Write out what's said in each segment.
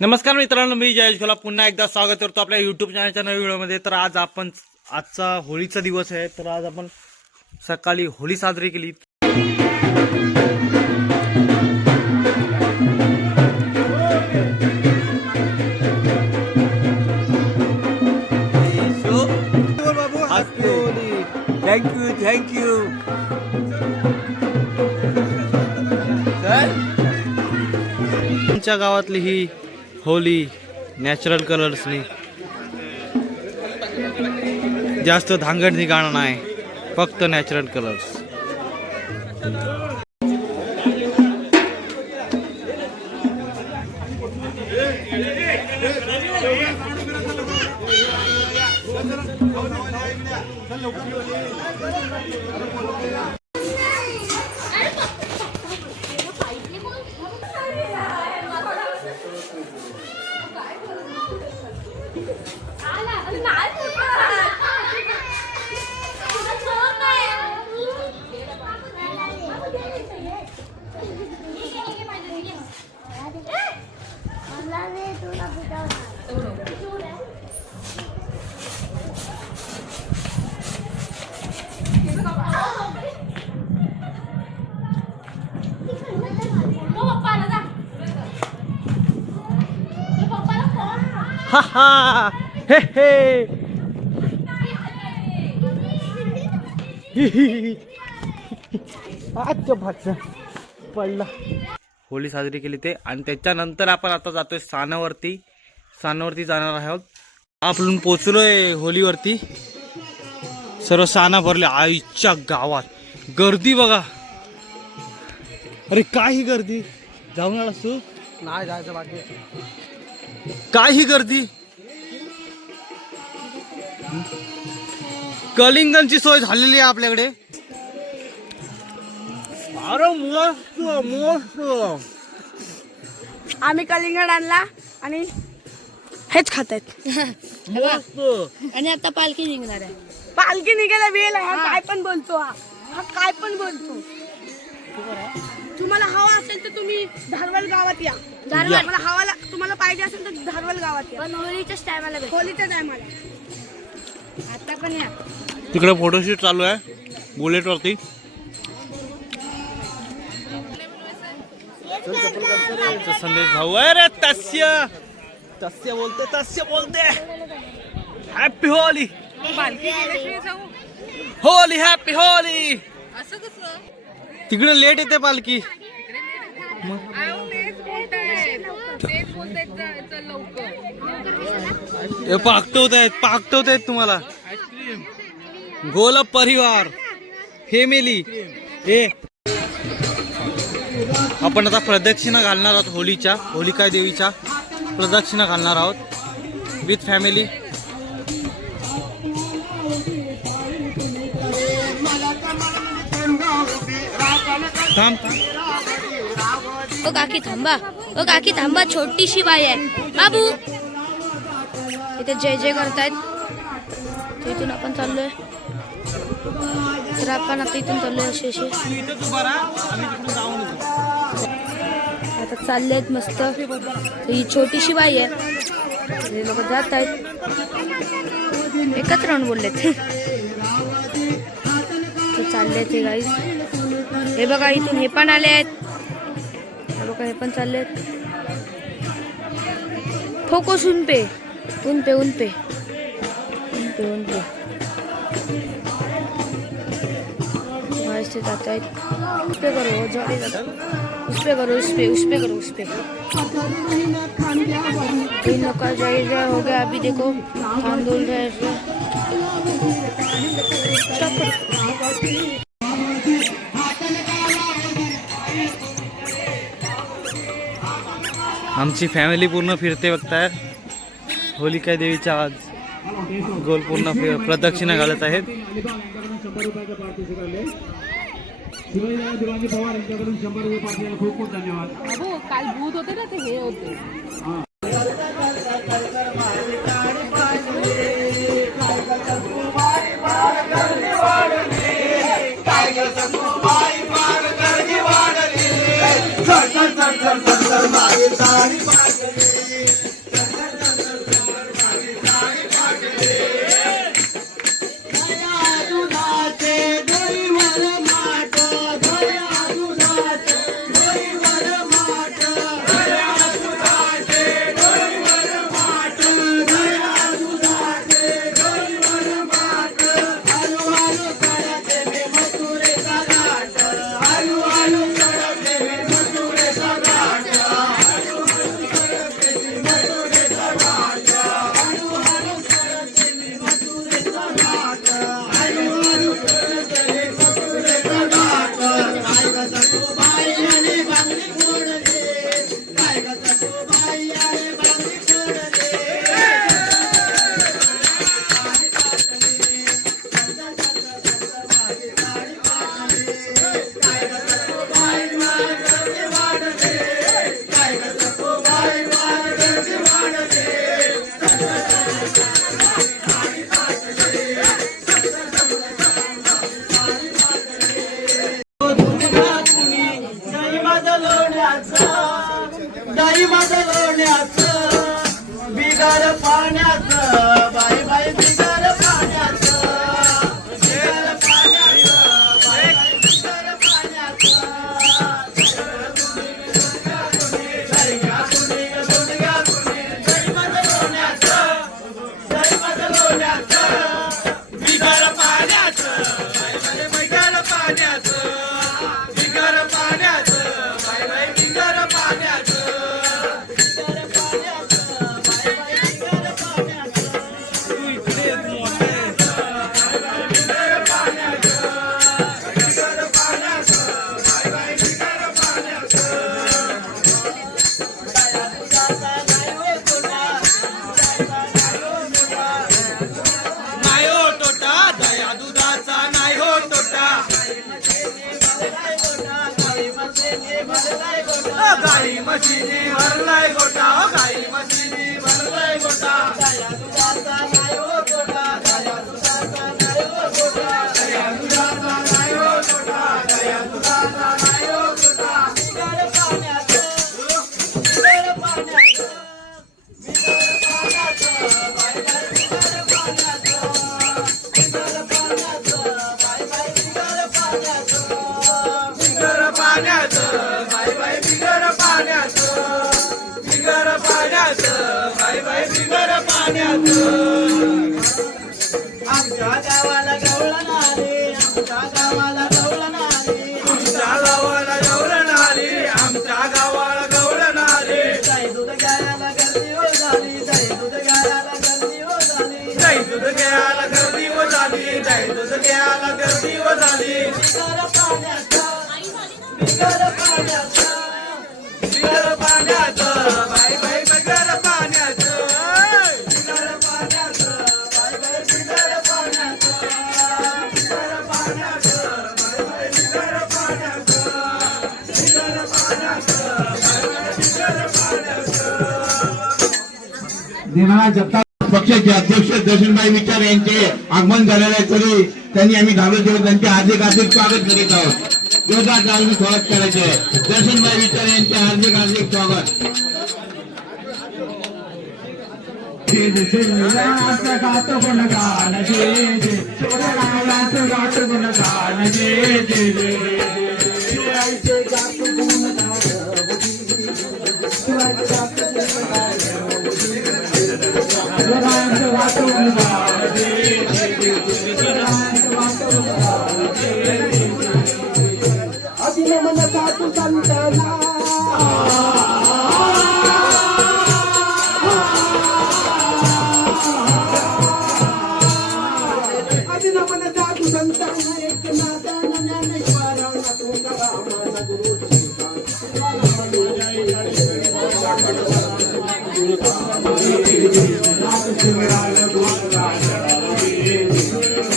नमस्कार मित्रांनो, मी जयेश खोला पुन्हा एकदा स्वागत करतो आपल्या यूट्यूब चॅनलच्या नवीन व्हिडिओमध्ये। तर आज आपण आजचा होळीचा दिवस आहे, तर आज आपण सकाळी होळी साजरी केली। थँक्यू थँक्यू आमच्या गावातली ही होली नॅचरल कलर्सनी, जास्त धांगड निघाणं नाही, फक्त नॅचरल कलर्स। हा हा हे हे पडला। होळी साजरी केली ते, आणि त्याच्यानंतर आपण आता जातोय सानावरती जाणार आहोत। आपण पोचलोय होलीवरती, सर्व साना भरले। आईच्या गावात गर्दी बघा, अरे काय ही गर्दी, जाऊन आलास तू? नाही जायचं बाकी, काय ही गर्दी। कलिंगनची सोय झालेली आहे आपल्याकडे। अरे मस्त मस्त, आम्ही कलिंगड आणला आणि हेच खात आहेत। आणि आता पालखी निघणार आहे। पालखी निघायला वेळ आहे। काय पण बोलतो हा काय पण बोलतो। तुम्हाला हवा असेल तर तुम्ही धारवल गावात या। तुम्हाला पाहिजे असेल तर धारवल गावात या, पण होळीच्याच टायमाला होळीच्या टायमाला आता पण या। तिकडे फोटोशूट चालू आहे बुलेट वरती। संदेश भाऊ, अरे तस्य बोलते happy Holy, Holy happy Holy. तिकडे लेट येते पालखी। पाकटवत आहेत तुम्हाला। गोला परिवार फॅमिली हे आपण आता प्रदक्षिणा घालणार आहोत। होलिका देवीच्या प्रदक्षिणा घालणार आहोत विथ फॅमिली। ओ काकी थांबा, छोटीशी बाई आहे बाबू। इथे जय जय करतायत, इथून आपण चाललोय। तर आपण आता इथून चाललोय असे आता चाललेत मस्त। ही छोटीशी बाई आहे, हे लोक जात आहेत एकत्र राहून बोललेत। चालले ते गाईज, हे बघा इथून हे पण आलेत, लोक हे पण चाललेत। फोकस उनपे से जाता है। उस पे करो, उस पे करो। इन लोग का जय हो गया। अभी देखो आंदोलन है। आमची फॅमिली पूर्ण फिरते बघताय। होलिका देवीच्या आज गोल पूर्ण प्रदक्षिणा घालत आहेत। शिवाजी पवार यांच्याकडून 100 रुपये पाठवले. खूप खूप धन्यवाद. बाबू काल भूत होते ना ते हे होते. दाई माझं लोण्याचं बिगार पाण्याचं बाई बाई बिगार पाण्याचं बिगार पाण्याचं बाई बाई बिगार पाण्याचं दाई माझं लोण्याचं बिगार पाण्याचं बाई बाई बिगार पाण्याचं बिगार पाण्याचं बाई बाई बिगार पाण्याचं गाई मशीनी भरलाय गोटा गाई मशीनी भरलाय गोटा दया दुधाचा नाही हो गोटा दया दुधाचा नाही हो गोटा दया दुधाचा नाही हो गोटा दया दुधाचा नाही हो गोटा बिगर पाण्याचं बिगर पाण्याचं बाय बाय बिगर पाण्याचं बिगर पाण्याचं बाय बाय बिगर पाण्याचं बिगर पाण्याचं बाय बाय बिगर पाण्याचं बिगर पाण्याचं बाय बाय बिगर पाण्याचं आमच्या गावाला गवळण आली आमच्या गावाला गवळण आली आमच्या गावाला गवळण आली आमच्या गावाला गवळण आली गाई दूध घ्यायला गर्दी हो झाली गाई दूध घ्यायला गर्दी हो झाली गाई दूध घ्यायला गर्दी हो झाली गाई दूध घ्यायला गर्दी हो झाली बिगर पाण्याचं बिगर पाण्याचं बिगर पाण्याचं बाय बाय बिगर पाण्याचं बिगर पाण्याचं बाय बाय बिगर पाण्याचं बिगर पाण्याचं बाय बाय बिगर पाण्याचं बिगर पाण्याचं बाय बाय बिगर पाण्याचं. दिनानाथ जगताप पक्षाचे अध्यक्ष दर्शनभाई विचार यांचे आगमन झालेले आहे. तरी त्यांनी आम्ही धावत जेवढे त्यांचे हार्दिक हार्दिक स्वागत करीत आहोत. जोरदार टाळ्यांनी स्वागत करायचे आहे. दर्शनभाई विचार यांचे हार्दिक हार्दिक स्वागत.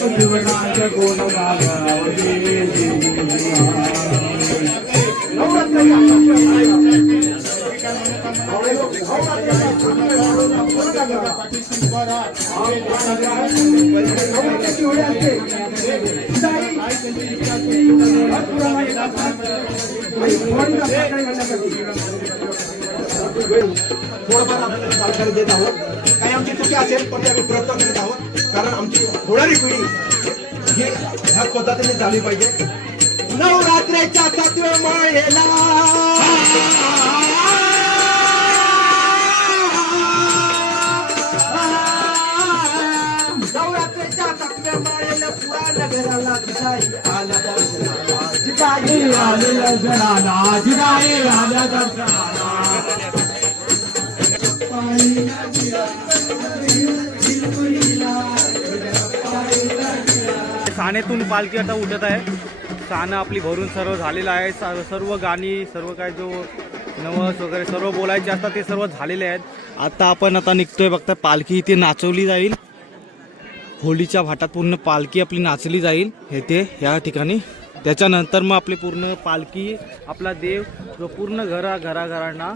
शिवराज गोल थोडंफार आपण सहकार्य देत आहोत. काही आमची चुकी असेल पण ते आम्ही प्रयत्न करत आहोत, कारण आमची होणारी पिढी ही ह्या पद्धतीने झाली पाहिजे. नवरात्रीच्या 7व्या माळेला नवरात्रीच्या 7व्या माळेला पुरा नगराला जिजाई आल्या दर्शनाला, जिजाई आल्या दर्शनाला, जिजाई आल्या दर्शनाला. सानेतून पालखी आता उठत आहे. सानं आपली भरून सर्व झालेलं आहे. सर्व गाणी, सर्व काय जो नवस वगैरे सर्व बोलायचे असतात ते सर्व झालेले आहेत. आता निघतोय. बघता पालखी इथे नाचवली जाईल. होळीच्या भाटात पूर्ण पालखी आपली नाचली जाईल येथे या ठिकाणी. त्याच्यानंतर मग आपली पूर्ण पालखी, आपला देव जो पूर्ण घराघरांना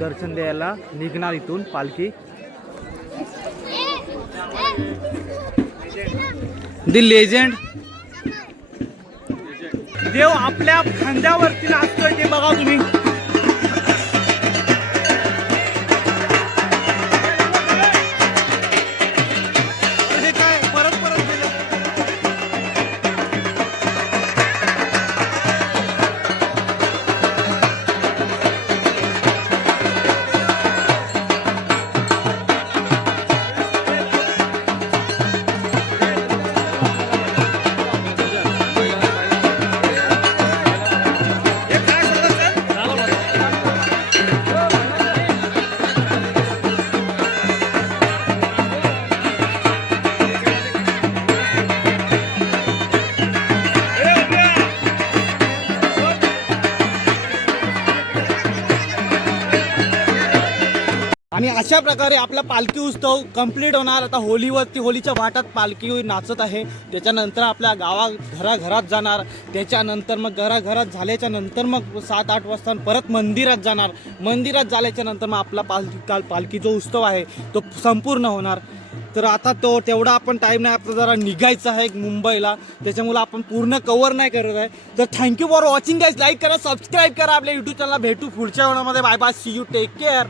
दर्शन द्यायला निघणार इथून पालखी. दी लेजेंड देव आपल्या खांद्यावरती नाचतोय ते बघा तुम्ही. आणि अशा प्रकारे आपला पालखी उत्सव कंप्लीट होणार. आता होळीच्या भाटात पालखी नाचत आहे. त्याच्यानंतर आपल्या घराघरात जाणार. त्याच्यानंतर मग घराघरात झाल्याच्या नंतर मग 7-8 वाजता परत मंदिरात जाणार. मंदिरात झाल्याच्या नंतर मग आपला पालखी जो उत्सव आहे तो संपूर्ण होणार. तर आता तेवढा आपण टाईम नाही, आपलं जरा निघायचं आहे मुंबईला, त्याच्यामुळे आपण पूर्ण कव्हर नाही करत आहे. तर thank you for watching guys. Like करा, सबस्क्राईब करा आपल्या यूट्यूब चॅनलला. भेटू पुढच्या वेळामध्ये. Bye bye, see you, take care.